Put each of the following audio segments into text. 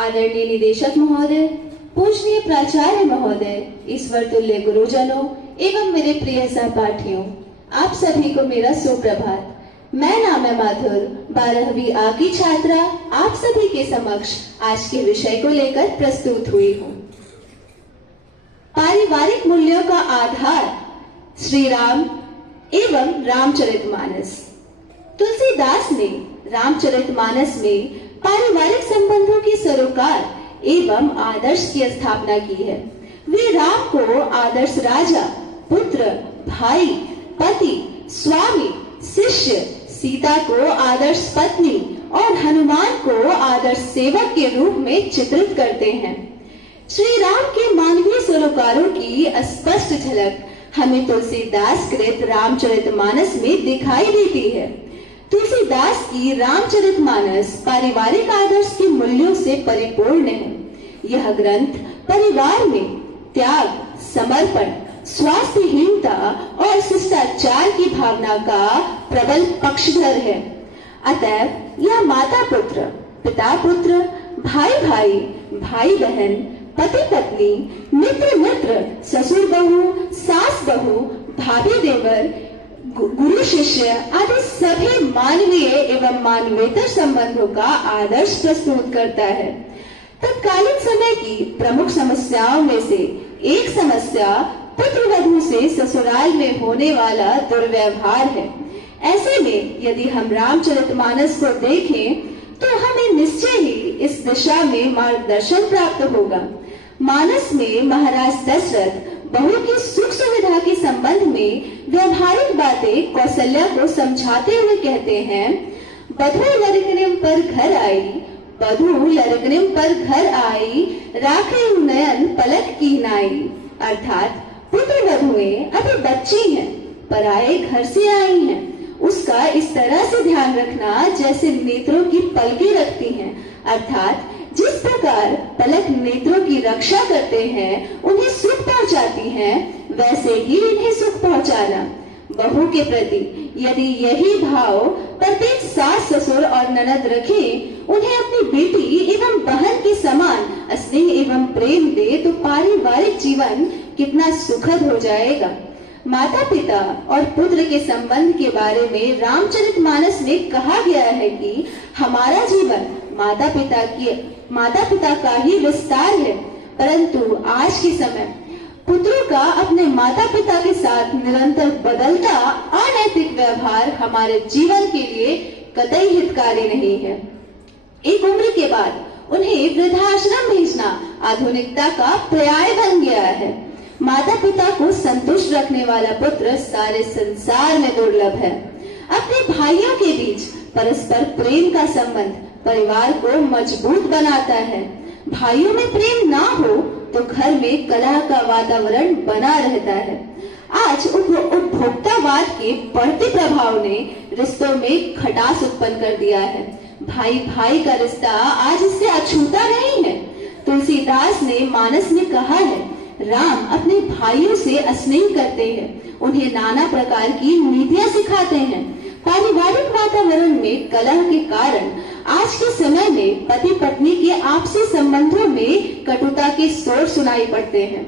आदरणीय निदेशक महोदय, पूजनीय प्राचार्य महोदय, ईश्वर तुल्य गुरुजनों एवं मेरे प्रिय सहपाठियों, आप सभी को मेरा सुप्रभात। मैं नामे माधुर 12वीं A की छात्रा आप सभी के समक्ष आज के विषय को लेकर प्रस्तुत हुई हूँ। पारिवारिक मूल्यों का आधार श्री राम एवं रामचरितमानस। तुलसीदास ने रामचरितमानस में पारिवारिक संबंधों की सरोकार एवं आदर्श की स्थापना की है। वे राम को आदर्श राजा, पुत्र, भाई, पति, स्वामी, शिष्य, सीता को आदर्श पत्नी और हनुमान को आदर्श सेवक के रूप में चित्रित करते हैं। श्री राम के मानवीय सरोकारों की स्पष्ट झलक हमें तुलसीदास कृत रामचरितमानस में दिखाई देती है। तुलसीदास की रामचरितमानस पारिवारिक आदर्श के मूल्यों से परिपूर्ण है। यह ग्रंथ परिवार में त्याग, समर्पण, स्वार्थहीनता और शिष्टाचार की भावना का प्रबल पक्षधर है। अतः यह माता पुत्र, पिता पुत्र, भाई भाई, भाई बहन, पति पत्नी, मित्र मित्र, ससुर बहू, सास बहू, भाभी देवर, गुरु शिष्य आदि सभी मानवीय एवं मानवेतर संबंधों का आदर्श प्रस्तुत करता है। तत्कालीन समय की प्रमुख समस्याओं में से एक समस्या पुत्र वधू से ससुराल में होने वाला दुर्व्यवहार है। ऐसे में यदि हम रामचरितमानस को देखें तो हमें निश्चय ही इस दिशा में मार्गदर्शन प्राप्त होगा। मानस में महाराज दशरथ बहू की सुख सुविधा के संबंध में व्यवहारिक बातें कौशल्या को समझाते हुए कहते हैं, बधू लरकनिम पर घर आई, बधू लरकनिम पर घर आई, राखे नयन पलक की नाई। अर्थात पुत्र वधुएं अभी बच्ची हैं, पराये घर से आई हैं। उसका इस तरह से ध्यान रखना जैसे नेत्रों की पलकें रखती हैं। अर्थात जिस प्रकार पलक नेत्रों की रक्षा करते हैं, उन्हें सुख पहुंचाती हैं, वैसे ही इन्हें सुख पहुंचाना। बहू के प्रति यदि यही भाव प्रत्येक सास, ससुर और ननद रखें, उन्हें अपनी बेटी एवं बहन के समान स्नेह एवं प्रेम दे तो पारिवारिक जीवन कितना सुखद हो जाएगा। माता पिता और पुत्र के संबंध के बारे में रामचरितमानस में कहा गया है कि हमारा जीवन माता पिता का ही विस्तार है, परंतु आज के समय पुत्रों का अपने माता पिता के साथ निरंतर बदलता अनैतिक व्यवहार हमारे जीवन के लिए कतई हितकारी नहीं है। एक उम्र के बाद उन्हें वृद्धाश्रम भेजना आधुनिकता का पर्याय बन गया है। माता पिता को संतुष्ट रखने वाला पुत्र सारे संसार में दुर्लभ है। अपने भाइयों के बीच परस्पर प्रेम का संबंध परिवार को मजबूत बनाता है। भाइयों में प्रेम ना हो तो घर में कलह का वातावरण बना रहता है। आज उपभोक्तावाद के बढ़ते प्रभाव ने रिश्तों में खटास उत्पन्न कर दिया है। भाई भाई का रिश्ता आज इससे अछूता नहीं है। तुलसीदास ने मानस में कहा है, राम अपने भाइयों से स्नेह करते हैं, उन्हें नाना प्रकार की नीतियां सिखाते हैं। पारिवारिक वातावरण में कलह के कारण आज के समय में पति पत्नी के आपसी संबंधों में कटुता के स्वर सुनाई पड़ते हैं।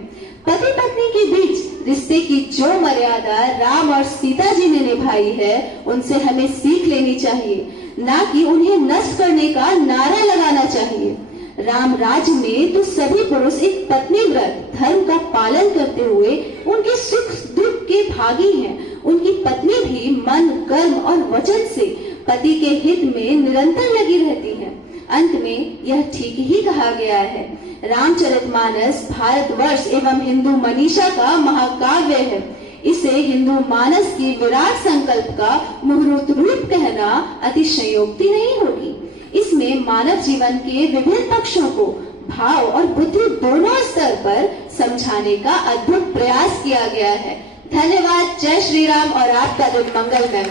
पति पत्नी के बीच रिश्ते की जो मर्यादा राम और सीता जी ने निभाई है, उनसे हमें सीख लेनी चाहिए, ना कि उन्हें नष्ट करने का नारा लगाना चाहिए। राम राज्य में तो सभी पुरुष एक पत्नी व्रत धर्म का पालन करते हुए उनके सुख दुख के भागी हैं। उनकी पत्नी भी मन, कर्म और वचन से पति के हित में निरंतर लगी रहती है। अंत में यह ठीक ही कहा गया है, रामचरितमानस भारतवर्ष एवं हिंदू मनीषा का महाकाव्य है। इसे हिंदू मानस की विराट संकल्प का मुहूर्त रूप कहना अतिशयोक्ति नहीं होगी। इसमें मानव जीवन के विभिन्न पक्षों को भाव और बुद्धि दोनों स्तर पर समझाने का अद्भुत प्रयास किया गया है। धन्यवाद। जय श्री राम और आपका दिन मंगलमय।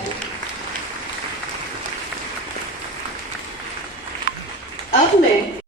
अब मैं